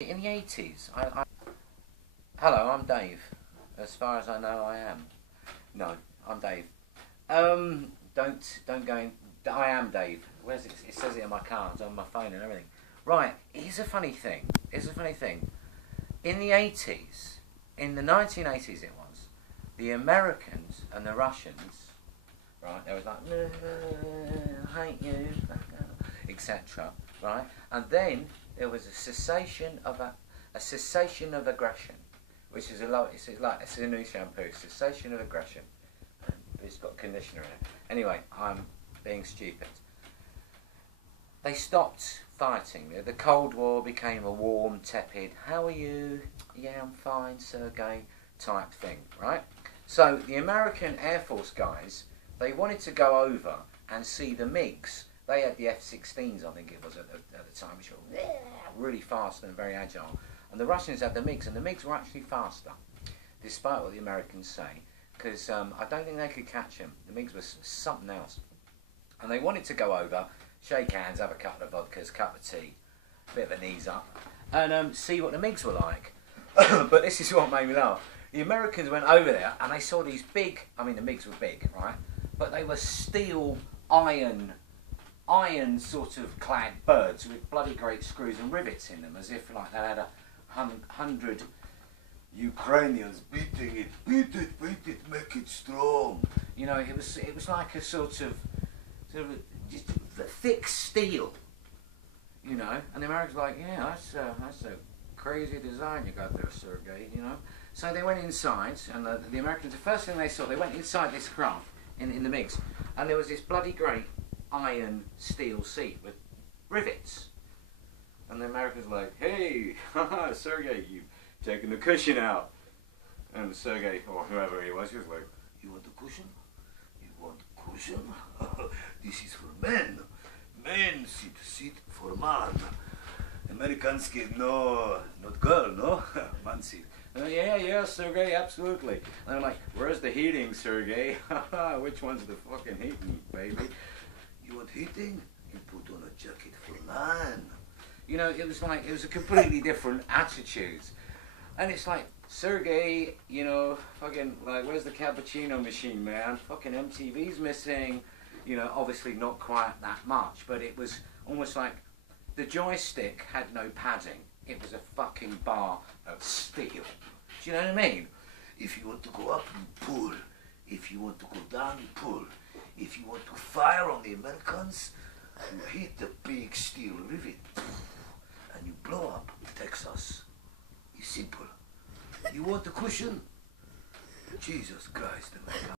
In the 80s, hello, I'm Dave. As far as I know, I am. No, I'm Dave. Don't go in. I am Dave. Where's it? It says it in my car. It's on my phone and everything. Right. Here's a funny thing. In the 80s, in the 1980s, it was the Americans and the Russians. Right. There was like, I hate you, etc. Right. And then there was a cessation of aggression, which is it's a new shampoo. Cessation of aggression. It's got conditioner in it. Anyway, I'm being stupid. They stopped fighting. The Cold War became a warm, tepid, how are you? Yeah, I'm fine, Sergey, type thing, right? So the American Air Force guys, they wanted to go over and see the MIGs. They had the F-16s, I think it was, at the time, which were really fast and very agile. And the Russians had the MIGs, and the MIGs were actually faster, despite what the Americans say, because I don't think they could catch them. The MIGs was something else. And they wanted to go over, shake hands, have a couple of vodkas, cup of tea, bit of a knees up, and see what the MIGs were like. But this is what made me laugh. The Americans went over there, and they saw these big, I mean the MIGs were big, right? But they were steel, iron sort of clad birds with bloody great screws and rivets in them, as if like they had 100 Ukrainians beating it, beat it, make it strong. You know, it was like a sort of just thick steel, you know. And the Americans were like, yeah, that's a crazy design you got there, Sergey, you know. So they went inside, and the Americans, the first thing they saw, they went inside this craft in the MiGs, and there was this bloody great iron steel seat with rivets. And the Americans were like, hey, haha, Sergey, you've taken the cushion out. And Sergey, or whoever he was like, you want the cushion? You want the cushion? This is for men. Men sit for man. Americnskis, no, not girl, no? Man sit. Yeah, Sergey, absolutely. And I'm like, where's the heating, Sergey? Which one's the fucking heating, baby? You want heating? You put on a jacket for man. You know, it was a completely different attitude. And it's like, Sergey, you know, fucking, like, where's the cappuccino machine, man? Fucking MTV's missing. You know, obviously not quite that much, but it was almost like the joystick had no padding. It was a fucking bar of steel. Do you know what I mean? If you want to go up, you pull. If you want to go down, you pull. If you want to fire on the Americans, you hit the big steel rivet and you blow up Texas. It's simple. You want the cushion? Jesus Christ, America.